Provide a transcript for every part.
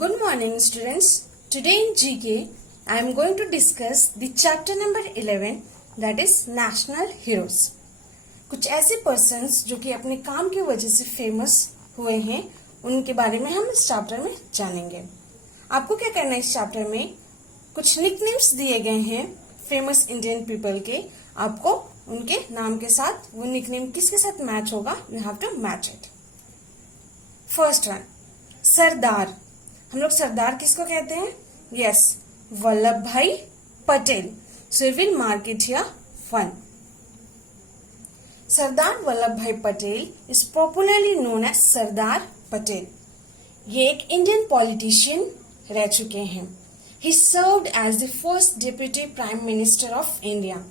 Good morning students. Today in GK I am going to discuss the chapter number 11 that is National Heroes. कुछ ऐसे persons जो कि अपने काम की वजह से फेमस हुए हैं उनके बारे में हम इस चैप्टर में जानेंगे। आपको क्या करना है इस चैप्टर में कुछ निकनेम्स दिए गए हैं फेमस इंडियन पीपल के, आपको उनके नाम के साथ वो निकनेम किसके साथ मैच होगा you have to match it. First one Sardar. हम लोग सरदार किसको कहते हैं? Yes, Vallabhbhai Patel. So will mark it here 1। Sardar Vallabhbhai Patel is popularly known as Sardar Patel. ये एक इंडियन पॉलिटिशियन रह चुके हैं। He served as the first deputy prime minister of India.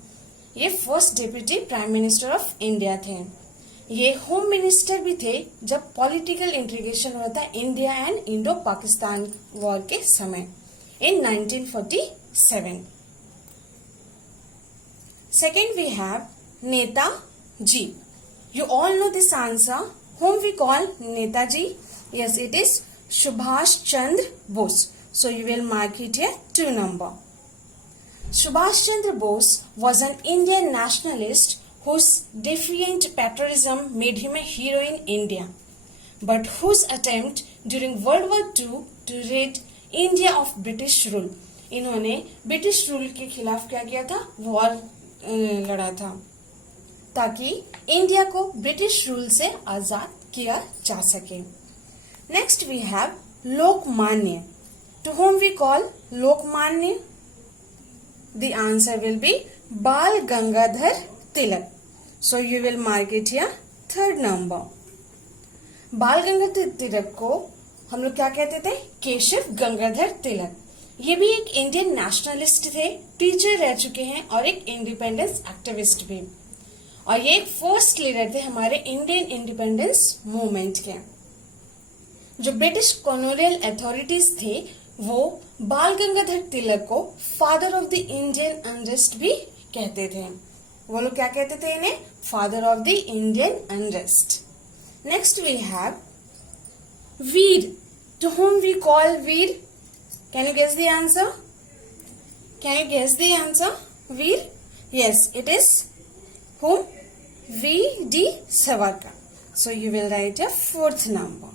ये first deputy prime minister of India थे। ये होम मिनिस्टर भी थे जब पॉलिटिकल इंटीग्रेशन हुआ था India and Indo Pakistan war के समय in 1947। Second we have Netaji. You all know this answer whom we call Netaji. Yes, it is Subhash Chandra Bose. So you will mark it here 2 number. Subhash Chandra Bose was an Indian nationalist whose defiant patriotism made him a hero in India, but whose attempt during World War II to rid India of British rule. इन्होंने British rule के खिलाफ क्या किया था? War लड़ा था ताकि India को ब्रिटिश रूल से आजाद किया जा सके। Next we have Lokmanya. To whom we call Lokmanya? The answer will be Bal Gangadhar Tilak. So you will mark it here 3rd number. Bal Gangadhar Tilak को हम लोग क्या कहते थे? केशव गंगाधर तिलक। ये भी एक इंडियन नेशनलिस्ट थे, टीचर रह चुके हैं और एक इंडिपेंडेंस एक्टिविस्ट भी, और ये एक फर्स्ट लीडर थे हमारे इंडियन इंडिपेंडेंस मूवमेंट के। जो ब्रिटिश कॉलोनियल अथॉरिटीज थे वो बाल गंगाधर तिलक को father of the Indian unrest भी कहते थे। वो लोग क्या कहते थे इन्हें? Father of the Indian unrest. Next we have Veer. To whom we call Veer? Can you guess the answer? Can you guess the answer? Veer? Yes, it is whom? V.D. Savarkar. So you will write a 4th number.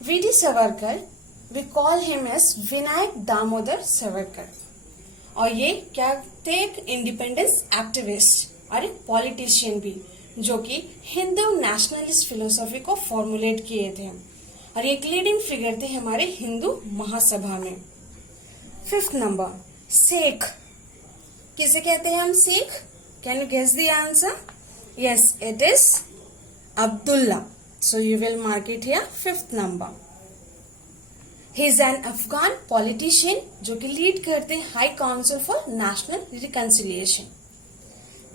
V.D. Savarkar, we call him as Vinayak Damodar Savarkar. और ये क्या थे? एक independence activist और एक politician भी, जो कि हिंदू नेशनलिस्ट फिलोसॉफी को फॉर्मुलेट किए थे, और एक लीडिंग फिगर थे हमारे हिंदू महासभा में। 5th number Sheikh. किसे कहते हैं हम Sheikh? Can you guess the answer? Yes, it is Abdullah. So you will mark it here 5th number. He is an Afghan politician जो कि लीड करते हैं high council for national reconciliation.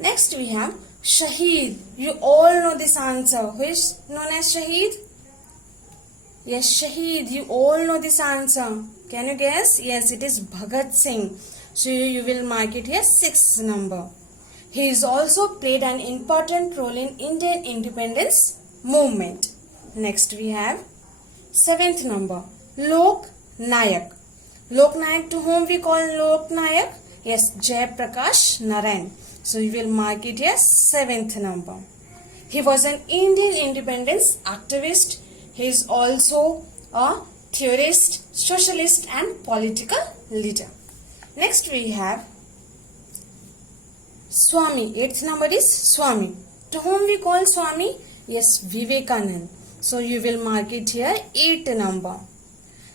Next we have Shaheed. You all know this answer. Who is known as Shaheed? Yes, Shaheed. You all know this answer. Can you guess? Yes, it is Bhagat Singh. So you will mark it here 6th number. He is also played an important role in Indian independence movement. Next we have 7th number Lok Nayak. Lok Nayak, to whom we call Lok Nayak? Yes, Jai Prakash Narayan. So you will mark it here 7th number. He was an Indian independence activist. He is also a theorist, socialist and political leader. Next we have Swami. 8th number is Swami. To whom we call Swami? Yes, Vivekanand. So you will mark it here 8th number.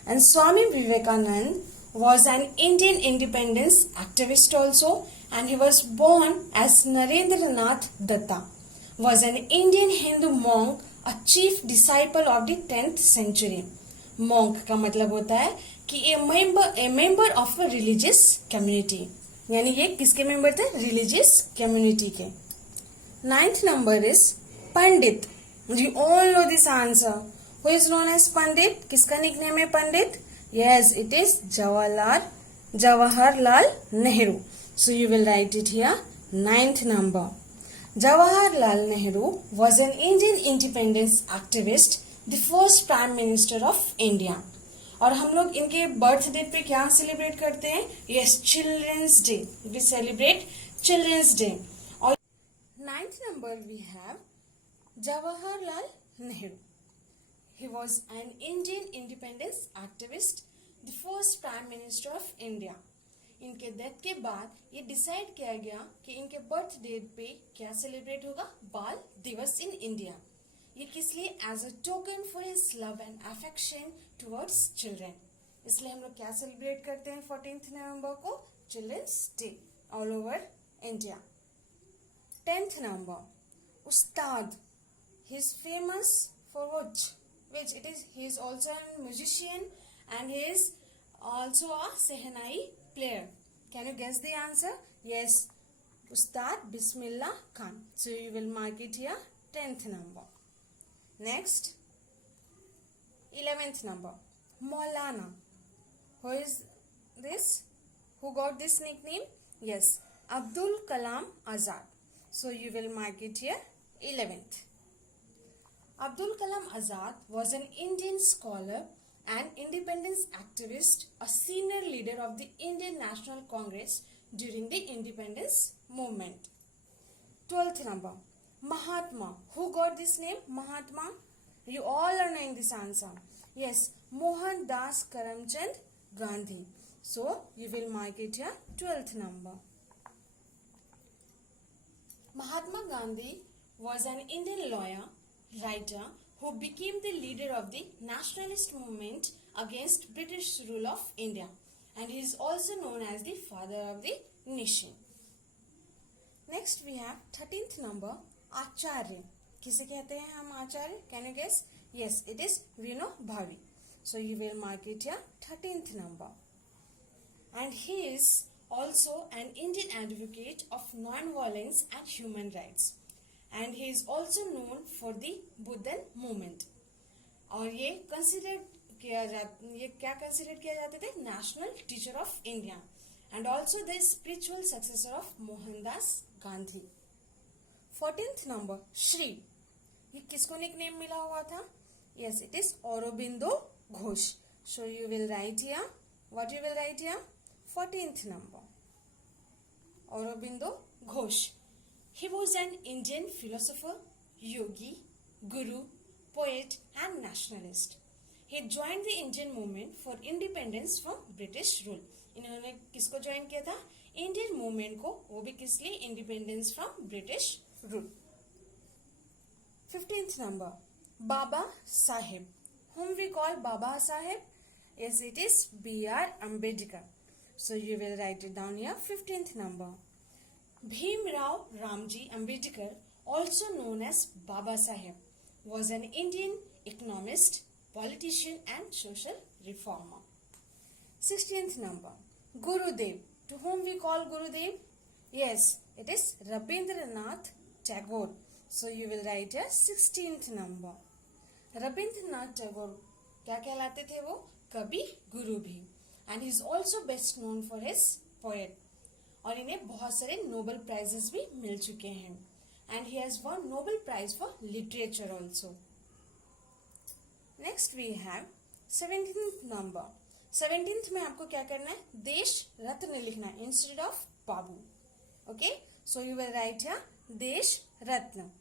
And Swami Vivekanand was an Indian independence activist also, and he was born as Narendranath Datta. Was an Indian Hindu monk, a chief disciple of the 10th century. Monk का मतलब होता है कि a member of a religious community. यानी ये किसके member थे? Religious community के। 9th number is Pandit. You all know this answer. Who is known as Pandit? किसका निकनेम है Pandit? Yes, it is Jawaharlal Nehru. So you will write it here 9th number. Jawaharlal Nehru was an Indian independence activist, the first prime minister of India. और हम लोग इनके birth date पे क्या celebrate करते हैं? Yes, children's day. We celebrate children's day. और 9th number we have Jawaharlal Nehru. He was an Indian independence activist, the first Prime Minister of India. इनके डेथ के बाद ये डिसाइड किया गया कि इनके बर्थ डेट पे क्या सेलिब्रेट होगा? बाल दिवस इन इंडिया. ये किस लिए? As a token for his love and affection towards children. इसलिए हम लोग क्या सेलिब्रेट करते हैं 14th नवंबर को? Children's day all over India. 10th number, Ustad. He is famous for which it is. He is also a musician and he is also a Sehanai player. Can you guess the answer? Yes, Ustad Bismillah Khan. So you will mark it here 10th number. Next, 11th number, Maulana. Who is this? Who got this nickname? Yes, Abdul Kalam Azad. So you will mark it here 11th. Abdul Kalam Azad was an Indian scholar and independence activist, a senior leader of the Indian National Congress during the independence movement. 12th number, Mahatma. Who got this name? Mahatma. You all are knowing this answer. Yes, Mohandas Karamchand Gandhi. So you will mark it here 12th number. Mahatma Gandhi was an Indian lawyer, writer who became the leader of the nationalist movement against British rule of India, and he is also known as the father of the nation. Next we have 13th number, Acharya. किसे कहते हैं हम आचार्य? Can you guess? Yes, it is Vinoba Bhave. So you will mark it here 13th number. And he is also an Indian advocate of non-violence and human rights. And he is also known for the Buddhism movement. और ये क्या consider किया जाते थे? National teacher of India and also the spiritual successor of Mohandas Gandhi. 14th number, Shri. ये किसको nickname मिला हुआ था? Yes, it is Aurobindo Ghosh. So you will right here, what you will right here? 14th number, Aurobindo Ghosh. He was an Indian philosopher, yogi, guru, poet and nationalist. He joined the Indian movement for independence from British rule. इन्होंने किसको join किया था? Indian movement को. वो भी किस लिए? Independence from British rule. 15th number, Baba Saheb. Whom we call Baba Saheb? Yes, it is B.R. Ambedkar. So you will write it down here 15th number. Bhimrao Ramji Ambedkar, also known as Baba Saheb, was an Indian economist, politician and social reformer. 16th number, Gurudev. To whom we call Gurudev? Yes, it is Rabindranath Tagore. So you will write here 16th number. Rabindranath Tagore क्या कहलाते थे वो? कवि गुरु भी. And he is also best known for his poet. और इन्हें बहुत सारे नोबेल प्राइजेस भी मिल चुके हैं. And he has won Nobel Prize for Literature also. Next we have 17th number. 17th में आपको क्या करना है? देश रत्न लिखना है instead of Babu. Okay? So you will write here देश रत्न.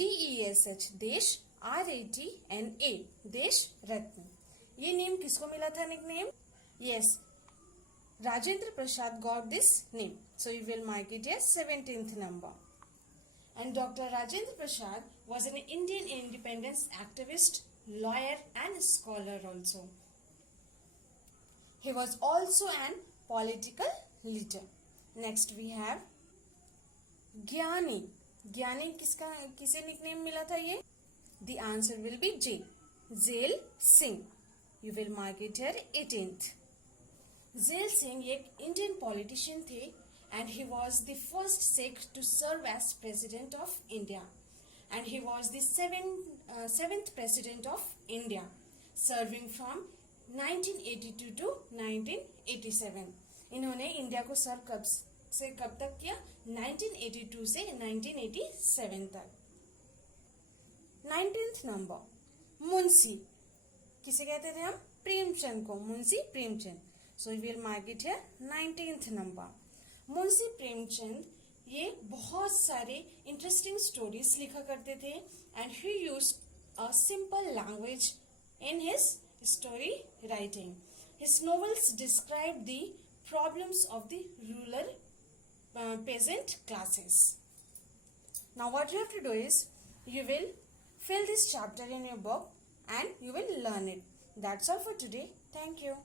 DESH देश, RATNA देश रत्न. ये नेम किसको मिला था nickname? Yes, Rajendra Prasad got this name. So you will mark it as 17th number. And Dr. Rajendra Prasad was an Indian independence activist, lawyer and scholar also. He was also an political leader. Next we have Gyani. Gyani किसे nickname मिला था ये? The answer will be J. Zail Singh. You will mark it here 18th. Zail Singh एक Indian politician थे and he was the first Sikh to serve as president of India, and he was the seventh president of India, serving from 1982 to 1987. इन्होंने India को सर्व कब से कब तक किया? 1982 से 1987 तक. 19th number, Munshi. किसे कहते थे हम? प्रेमचंद को, Munshi Premchand. So you will mark it here 19th number. Munshi Premchand ये बहुत सारे इंटरेस्टिंग स्टोरीज लिखा करते थे and he used a simple language in his story writing. His novels describe the problems of the rural peasant classes. Now what you have to do is, you will fill this chapter in your book and you will learn it. That's all for today. Thank you.